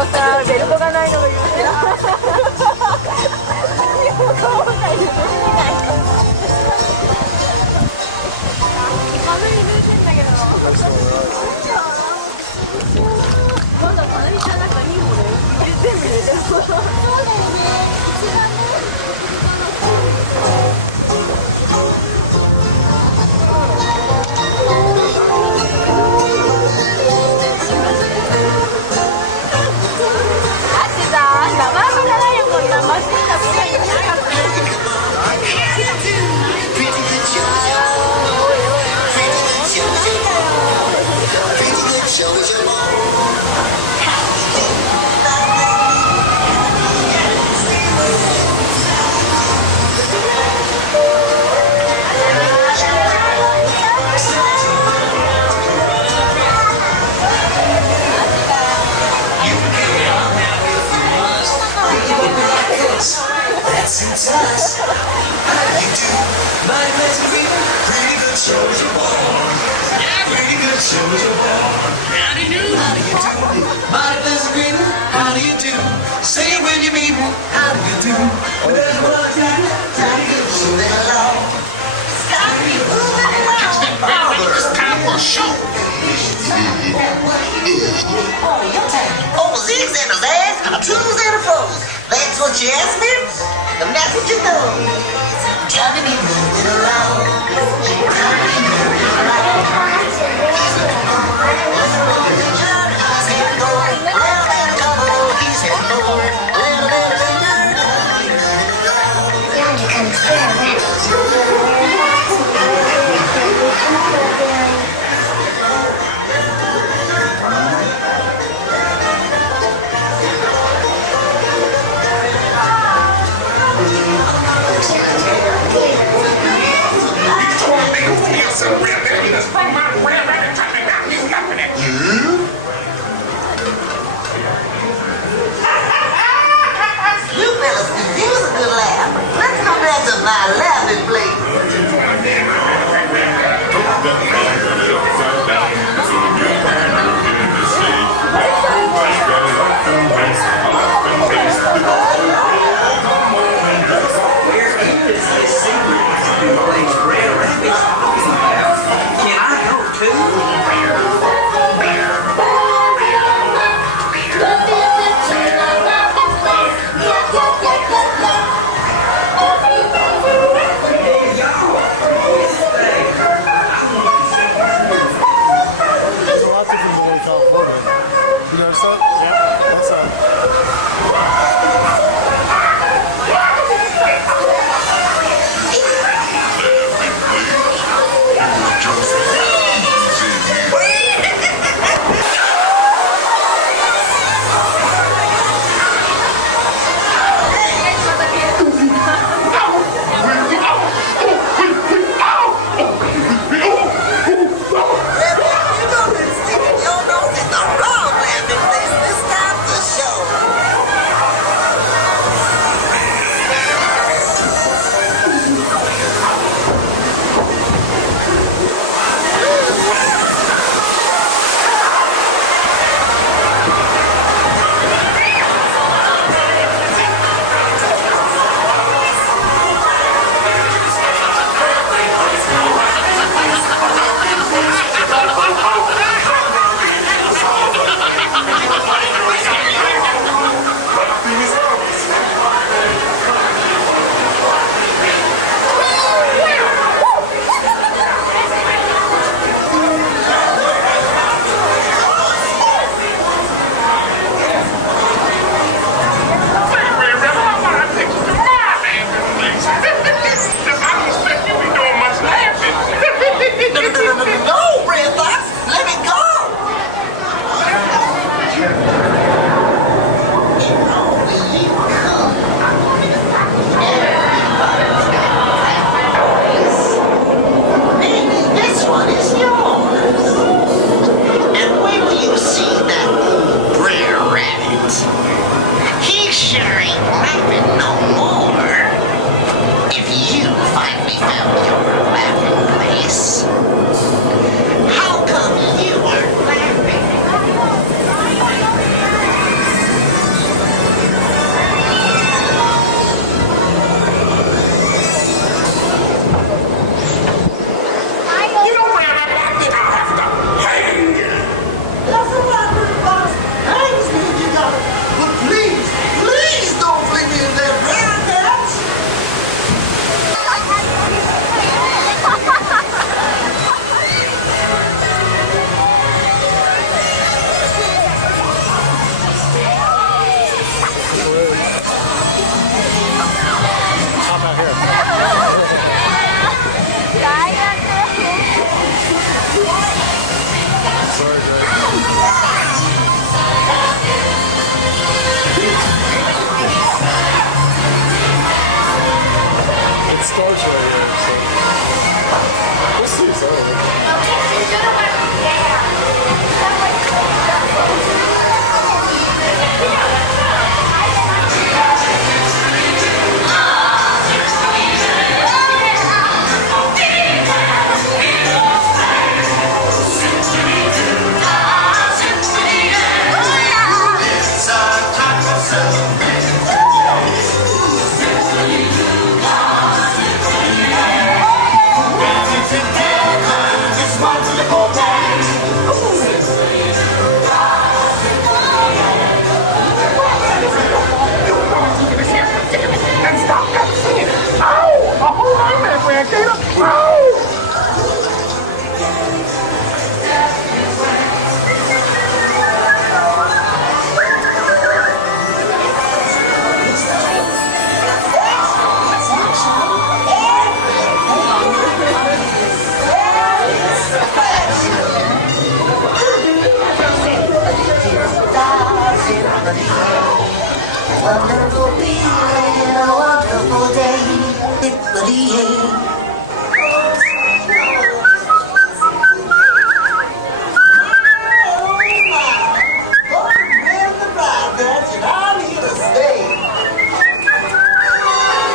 とさ、ベルトがないのが言うてな。顔が許せない。寒い抜いてんだけど。まだ隣じゃなんかいいもの全部入れてる。そうだよね。一番ね。That's what you asked me, and that's what you do. Time to be moving around. Yonder comes Brer. My laughing place. close right here. So. We'll see some of it. Wonderful feeling, a wonderful day.